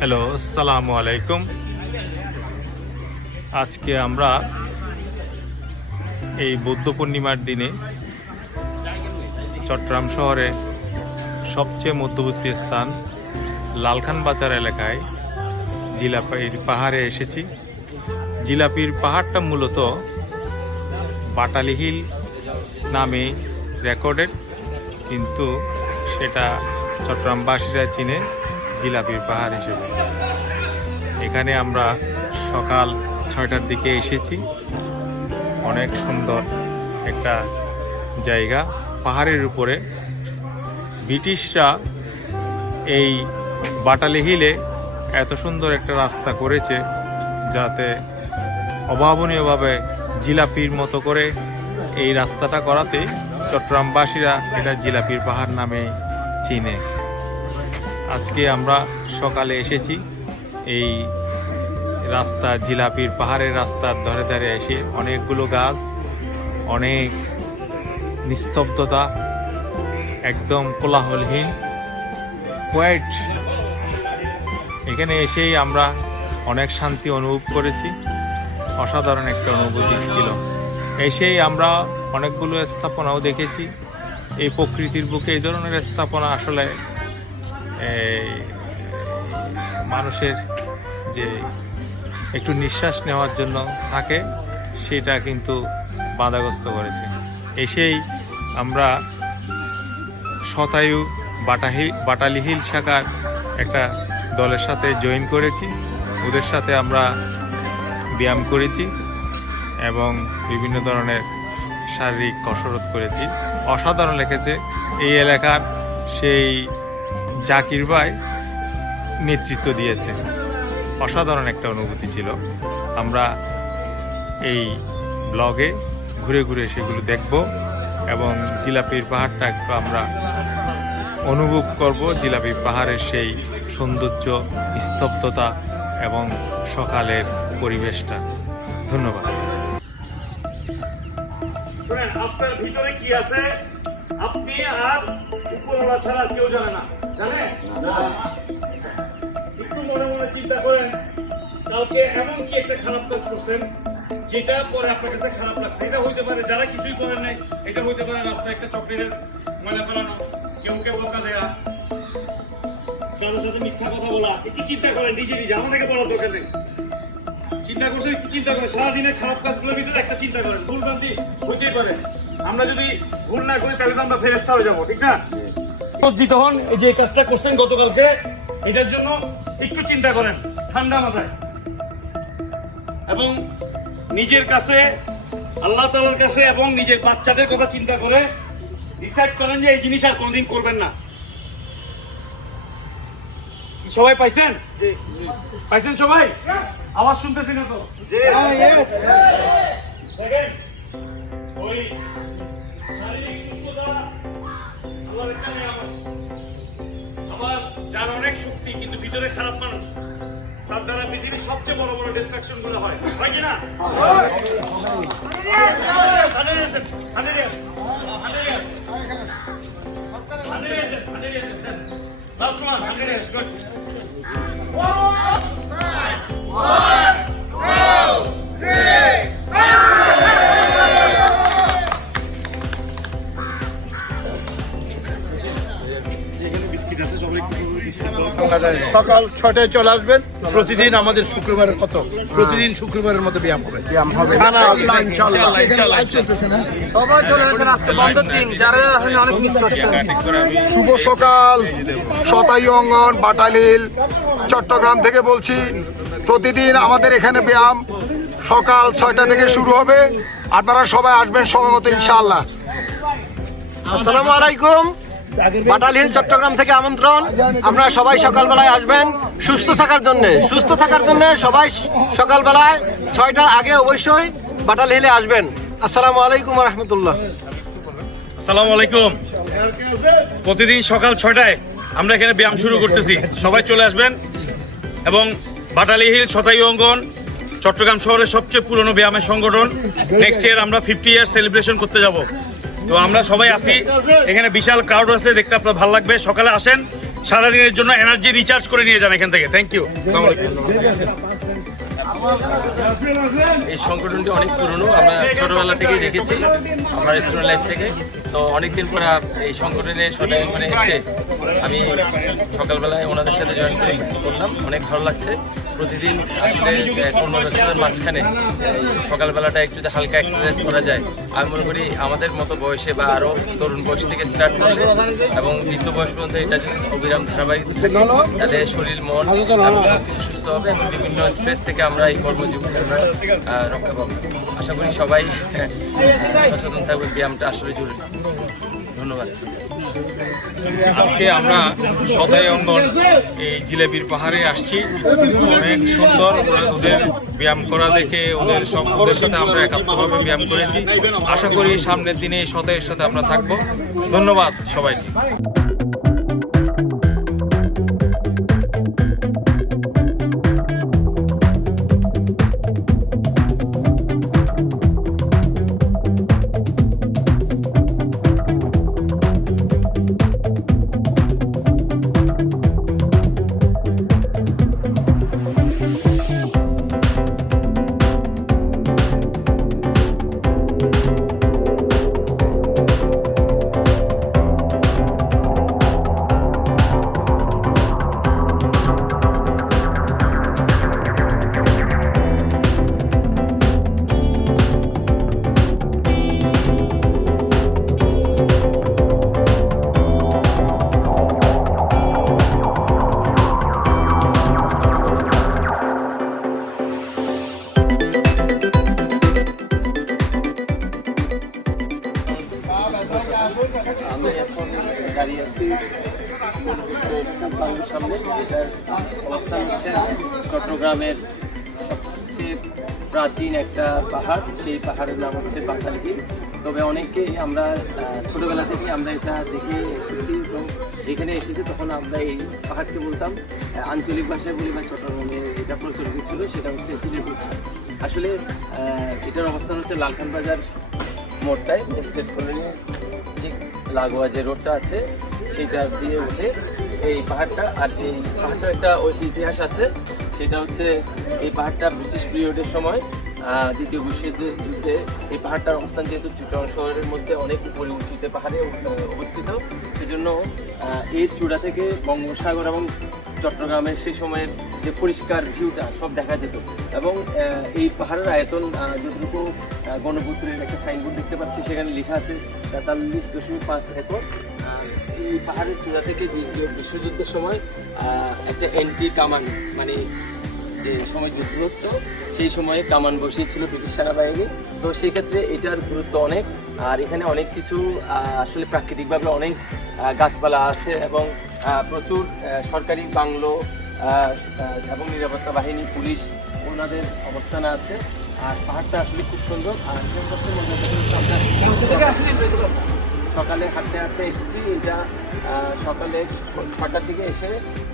Hello, আসসালামু আলাইকুম। আজকে আমরা এই বৌদ্ধ পূর্ণিমার দিনে চট্টগ্রাম শহরে সবচেয়ে মধ্যবর্তী স্থান লালখান বাজার এলাকায় জিলাপির পাহাড়ে এসেছি। জিলাপির পাহাড়টা মূলত বাটালি হিল নামে রেকর্ডেড, কিন্তু সেটা চট্টগ্রামবাসীরা চিনে জিলাপির পাহাড় হিসেবে। এখানে আমরা সকাল ছয়টার দিকে এসেছি। অনেক সুন্দর একটা জায়গা। পাহাড়ের উপরে ব্রিটিশরা এই বাটালি হিলে এত সুন্দর একটা রাস্তা করেছে যাতে অভাবনীয়ভাবে জিলাপির মতো করে এই রাস্তাটা করাতে চট্টগ্রামবাসীরা এটা জিলাপির পাহাড় নামে চিনে। আজকে আমরা সকালে এসেছি। এই রাস্তা, জিলাপির পাহাড়ের রাস্তার ধরে ধরে এসে অনেকগুলো গাছ, অনেক নিস্তব্ধতা, একদম কোলাহলহীন। কোয়াইট এখানে এসেই আমরা অনেক শান্তি অনুভব করেছি। অসাধারণ একটা অনুভূতি ছিল। এসেই আমরা অনেকগুলো স্থাপনাও দেখেছি। এই প্রকৃতির বুকে এই ধরনের স্থাপনা আসলে মানুষের যে একটু নিঃশ্বাস নেওয়ার জন্য থাকে, সেটা কিন্তু বাধাগ্রস্ত করেছে। এসেই আমরা শতায়ু বাটাহি বাটালি হিল শাখার একটা দলের সাথে জয়েন করেছি। ওদের সাথে আমরা ব্যায়াম করেছি এবং বিভিন্ন ধরনের শারীরিক কসরত করেছি। অসাধারণ লেগেছে। এই এলাকার সেই জাকির ভাই নেতৃত্ব দিয়েছে। অসাধারণ একটা অনুভূতি ছিল। আমরা এই ব্লগে ঘুরে ঘুরে সেগুলো দেখব এবং জিলাপির পাহাড়টা একটু আমরা অনুভব করব। জিলাপি পাহাড়ের সেই সৌন্দর্য, স্তব্ধতা এবং সকালের পরিবেশটা। ধন্যবাদ। আপনার ভিতরে কি আছে? আপনি আর উপরওয়ালা ছাড়া কেউ জানে না। জানে একটু মনে মনে চিন্তা করেন কালকে এমন কি একটা খারাপ কাজ করছেন যেটা পরে আপনার কাছে খারাপ লাগছে। এটা হইতে পারে যারা কিছুই করেন নাই এটা হইতে পারে রাস্তায় একটা চকলেটের ময়লা ফেলানো কেউ কেউ বোকা দেয়া। কারোর সাথে মিথ্যা কথা বলা একটু চিন্তা করেন নিজে নিজে আমাদেরকে বলার দরকার নেই। চিন্তা করছেন একটু চিন্তা করেন। সারাদিনের খারাপ কাজগুলোর ভিতরে একটা চিন্তা করেন। ভুল ভ্রান্তি হইতেই পারে। আমরা যদি ভুল না করি তাহলে তো আমরা ফেরেস্তা হয়ে যাব ঠিক না? লজ্জিত হন এই যে কাজটা করছেন গতকালকে এটার জন্য একটু চিন্তা করেন ঠান্ডা মাথায়। এবং নিজের কাছে আল্লাহ তালার কাছে এবং নিজের বাচ্চাদের কথা চিন্তা করে ডিসাইড করেন যে এই জিনিস আর কোনদিন করবেন না। সবাই পাইছেন? পাইছেন সবাই? আওয়াজ শুনতেছি না তো? দেখেন ওই আবার যার অনেক শক্তি কিন্তু ভিতরে খারাপ মানুষ। তার দ্বারা পৃথিবীর সবচেয়ে বড় বড় ডিস্ট্রাকশনগুলো হয়। হয় কি না? হান্ড্রেড আসেন, হান্ড্রেড আসেন। হান্ড্রেড আসেন, হান্ড্রেড আসেন। সকাল ছটায় চলে আসবেন। প্রতিদিন আমাদের শুক্রবারের কত? প্রতিদিন শুক্রবারের মতো ব্যায়াম হবে। ব্যায়াম হবে। খানা আল্লাহ ইনশাআল্লাহ। সবাই চলে আসেন আজকে বন্ধের দিন। যারা অনেক মিস করছেন। শুভ সকাল। শতায়ু অঙ্গন বাটালিল চট্টগ্রাম থেকে বলছি প্রতিদিন আমাদের এখানে ব্যায়াম সকাল ছয়টা থেকে শুরু হবে। আপনারা সবাই আসবেন সময় মতো ইনশাআল্লাহ। আসসালামু আলাইকুম। বাটালিল চট্টগ্রাম থেকে আমন্ত্রণ। আপনারা সবাই সকালবেলায় আসবেন। সুস্থ থাকার জন্য সুস্থ থাকার জন্য সবাই সকালবেলায় ছয়টার আগে অবশ্যই বাটাল হিলে আসবেন। আসসালামু আলাইকুম রহমতুল্লাহ। আসসালামু আলাইকুম। প্রতিদিন সকাল ছয়টায় আমরা এখানে ব্যায়াম শুরু করতেছি। সবাই চলে আসবেন এবং বাটালি হিল শতায়ু অঙ্গন চট্টগ্রাম শহরের সবচেয়ে পুরনো ব্যায়ামের সংগঠন। নেক্সট ইয়ার আমরা ফিফটি ইয়ার সেলিব্রেশন করতে যাব। তো আমরা সবাই আসি এখানে বিশাল ক্রাউড আছে, দেখতে আপনার ভালো লাগবে। সকালে আসেন, সারাদিনের জন্য এনার্জি রিচার্জ করে নিয়ে যান এখান থেকে। থ্যাংক ইউ এই সংগঠনটি অনেক পুরনো, আমরা ছোটবেলা থেকেই দেখেছি, আমরা স্টুডেন্ট লাইফ থেকে। তো অনেকদিন পরে এই সংগঠনে সদাই মানে এসে আমি সকালবেলায় ওনাদের সাথে জয়েন করে করলাম অনেক ভালো লাগছে। প্রতিদিন আসলে কর্মব্যস্ততার মাঝখানে সকালবেলাটা একটু যদি হালকা এক্সারসাইজ করা যায় আমি মনে করি আমাদের মতো বয়সে বা আরও তরুণ বয়স থেকে স্টার্ট করলে এবং বৃদ্ধ বয়স পর্যন্ত এটা যদি অবিরাম ধারাবাহিক থাকে তাহলে শরীর মন এবং সবকিছু সুস্থ হবে এবং বিভিন্ন স্ট্রেস থেকে আমরা এই কর্মজীবনে আমরা রক্ষা পাবো। আশা করি সবাই সচেতন থাকবে ব্যায়ামটা আসলে জরুরি। ধন্যবাদ। আজকে আমরা সদাই অঙ্গন, এই জিলেবির পাহাড়ে আসছি। অনেক সুন্দর ওদের ব্যায়াম করা দেখে ওদের ওদের সাথে আমরা একাত্মভাবে ব্যায়াম করেছি। আশা করি সামনের দিনে সদাইয়ের সাথে আমরা থাকব। ধন্যবাদ সবাইকে। আমি এখন দাঁড়িয়ে আছি। এটার অবস্থান চট্টগ্রামের সবচেয়ে প্রাচীন একটা পাহাড়। সেই পাহাড়ের নাম হচ্ছে বাঁকালগির তবে অনেকেই আমরা ছোটবেলা থেকে আমরা এটা দেখে এসেছি এবং যেখানে এসেছি তখন আমরা এই পাহাড়কে বলতাম। আঞ্চলিক ভাষায় বলি বা চট্টগ্রামে যেটা প্রচলিত ছিল, সেটা হচ্ছে জিলেবি আসলে এটার অবস্থান হচ্ছে লালখান বাজার মোড়টায় স্টেট কলোনি, ঠিক লাগোয়া যে রোডটা আছে, সেটা দিয়ে উঠে এই পাহাড়টা, আর এই পাহাড়টার একটা ইতিহাস আছে, সেটা হচ্ছে এই পাহাড়টা ব্রিটিশ পিরিয়ডের সময় দ্বিতীয় দ্বিতীয় বিশ্বযুদ্ধে এই পাহাড়টার অবস্থান যেহেতু চুটং শহরের মধ্যে অনেক উপরে উঁচুতে পাহাড়ে অবস্থিত, সেজন্য এর চূড়া থেকে বঙ্গোপসাগর এবং চট্টগ্রামের সেই সময়ের যে পরিষ্কার ভিউটা সব দেখা যেত। এবং এই পাহাড়ের আয়তন যতটুকু গণপুত্রের একটা সাইনবোর্ড দেখতে পাচ্ছি, সেখানে লেখা আছে তেতাল্লিশ দশমিক পাঁচ একর। এই পাহাড়ের চূড়া থেকে দ্বিতীয় বিশ্বযুদ্ধের সময় একটা এন্টি কামান মানে যে সময় যুদ্ধ হচ্ছে সেই সময়ে কামান বসিয়েছিল ব্রিটিশ সেনাবাহিনী। তো সেই ক্ষেত্রে এটার গুরুত্ব অনেক। আর এখানে অনেক কিছু আসলে প্রাকৃতিকভাবে অনেক গাছপালা আছে এবং প্রচুর সরকারি বাংলো এবং নিরাপত্তা বাহিনী, পুলিশ, ওনাদের অবস্থান আছে। আর পাহাড়টা আসলে খুব সুন্দর। আর সকালে হাঁটতে হাঁটতে এসেছি, এটা সকালে ছটার দিকে এসে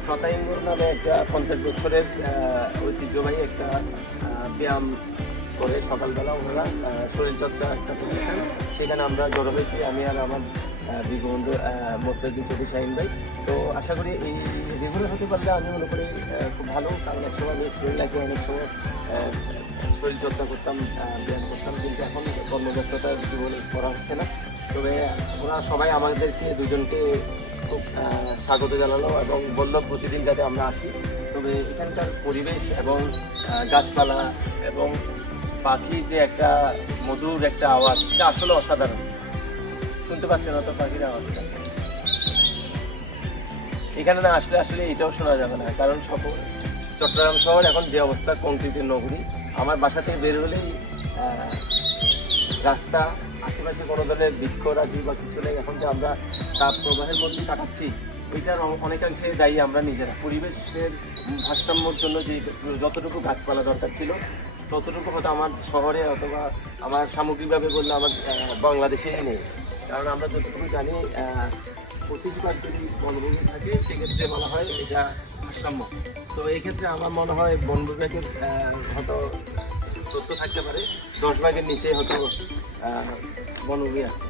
শতাইঙ্গুর নামে একটা পঞ্চাশ বছরের ঐতিহ্যবাহী একটা ব্যায়াম করে সকালবেলা ওনারা শরীরচর্চা একটা প্রতিষ্ঠান সেখানে আমরা জড়ো হয়েছি, আমি আর আমার বিগ বন্ধু মোস্তাদ্দিন চৌধুরী শাহিন ভাই। তো আশা করি এই রেগুলার হতে পারলে আমি মনে করি খুব ভালো, কারণ এক সময় আমি স্টুডেন্ট লাইফে অনেক সময় আহ, শরীর চর্চা করতাম ব্যায়াম করতাম কিন্তু এখন কর্মব্যস্ততার জীবনে করা হচ্ছে না। তবে ওরা সবাই আমাদেরকে দুজনকে খুব স্বাগত জানালো এবং বলল প্রতিদিন যাতে আমরা আসি। তবে এখানকার পরিবেশ এবং গাছপালা এবং পাখি যে একটা মধুর একটা আওয়াজ এটা আসলে অসাধারণ। শুনতে পাচ্ছেন অত পাখির আওয়াজটা? এখানে না আসলে আসলে এটাও শোনা যাবে না কারণ সব চট্টগ্রাম শহর এখন যে অবস্থা কংক্রিটের নগরী। আমার বাসা থেকে বের হলেই রাস্তা আশেপাশে কোনো ধরনের বৃক্ষরাজি বা কিছু নেই। এখন যে আমরা তাপ প্রবাহের মধ্যে কাটাচ্ছি এটার অনেকাংশে দায়ী আমরা নিজেরা। পরিবেশের ভারসাম্যর জন্য যে যতটুকু গাছপালা দরকার ছিল ততটুকু হয়তো আমার শহরে অথবা আমার সামগ্রিকভাবে বললে আমার আহ, বাংলাদেশেই নেই। কারণ আমরা যতটুকু জানি প্রতিবার যদি বনভূমি থাকে সেক্ষেত্রে বলা হয় এটা ভারসাম্য। তো এই ক্ষেত্রে আমার মনে হয় বন বিভাগের হয়তো তথ্য থাকতে পারে। দশ ভাগের নিচে হয়তো বনভূমি আছে।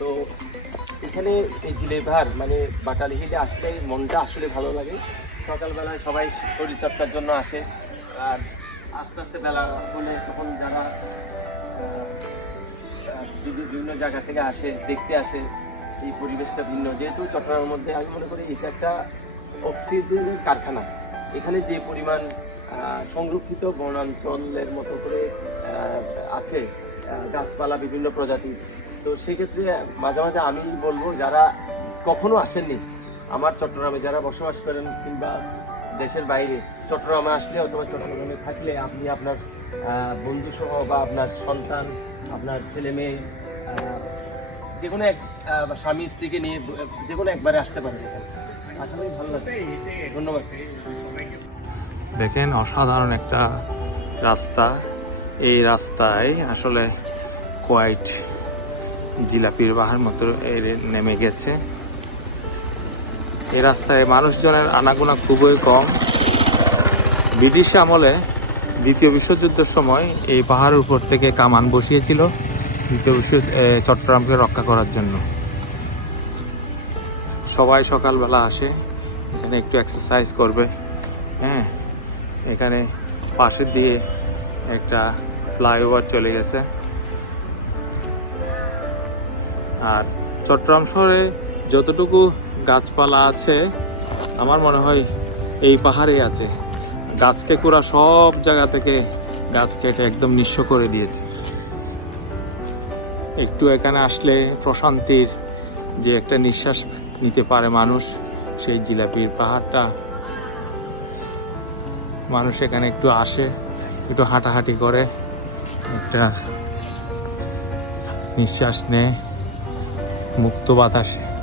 তো এখানে এই জিলেভার মানে বাটালি হিলে আসলে মনটা আসলে ভালো লাগে। সকালবেলায় সবাই শরীরচর্চার জন্য আসে। আর আস্তে আস্তে বেলা হলে তখন যারা বিভিন্ন জায়গা থেকে আসে, দেখতে আসে, এই পরিবেশটা ভিন্ন। যেহেতু চট্টগ্রামের মধ্যে আমি মনে করি এটা একটা অক্সিজেনের কারখানা। এখানে যে পরিমাণ সংরক্ষিত বনাঞ্চলের মতো করে আছে গাছপালা, বিভিন্ন প্রজাতির তো সেক্ষেত্রে, মাঝে মাঝে আমি বলব, যারা কখনো আসেননি, আমার চট্টগ্রামে যারা বসবাস করেন কিংবা দেশের বাইরে, চট্টগ্রামে আসলে অথবা চট্টগ্রামে থাকলে আপনি আপনার বন্ধু সহ বা আপনার সন্তান, আপনার ছেলে মেয়ে যে কোনো এক স্বামী, স্ত্রীকে নিয়ে, যে কোনো একবারে আসতে পারেন এখানে। দেখেন অসাধারণ একটা রাস্তা। এই রাস্তায় আসলে কোয়াইট জিলাপির বাহার মতো নেমে গেছে। এই রাস্তায় মানুষজনের আনাগোনা খুবই কম। ব্রিটিশ আমলে দ্বিতীয় বিশ্বযুদ্ধের সময় এই পাহাড়ের উপর থেকে কামান বসিয়েছিল দ্বিতীয় বিশ্ব চট্টগ্রামকে রক্ষা করার জন্য। সবাই সকালবেলা আসে, এখানে একটু এক্সারসাইজ করবে হ্যাঁ? এখানে পাশের দিয়ে একটা ফ্লাইওভার চলে গেছে। আর চট্টগ্রাম শহরে যতটুকু গাছপালা আছে, আমার মনে হয় এই পাহাড়ে আছে। গাছকে কুড়া সব জায়গা থেকে গাছ কেটে একদম নিঃস্ব করে দিয়েছে। একটু এখানে আসলে প্রশান্তির যে একটা নিঃশ্বাস নিতে পারে মানুষ, সেই জিলাপির পাহাড়টা। মানুষ এখানে একটু আসে, একটু হাঁটাহাঁটি করে, একটা নিঃশ্বাস নেয়, মুক্ত বাতাসে।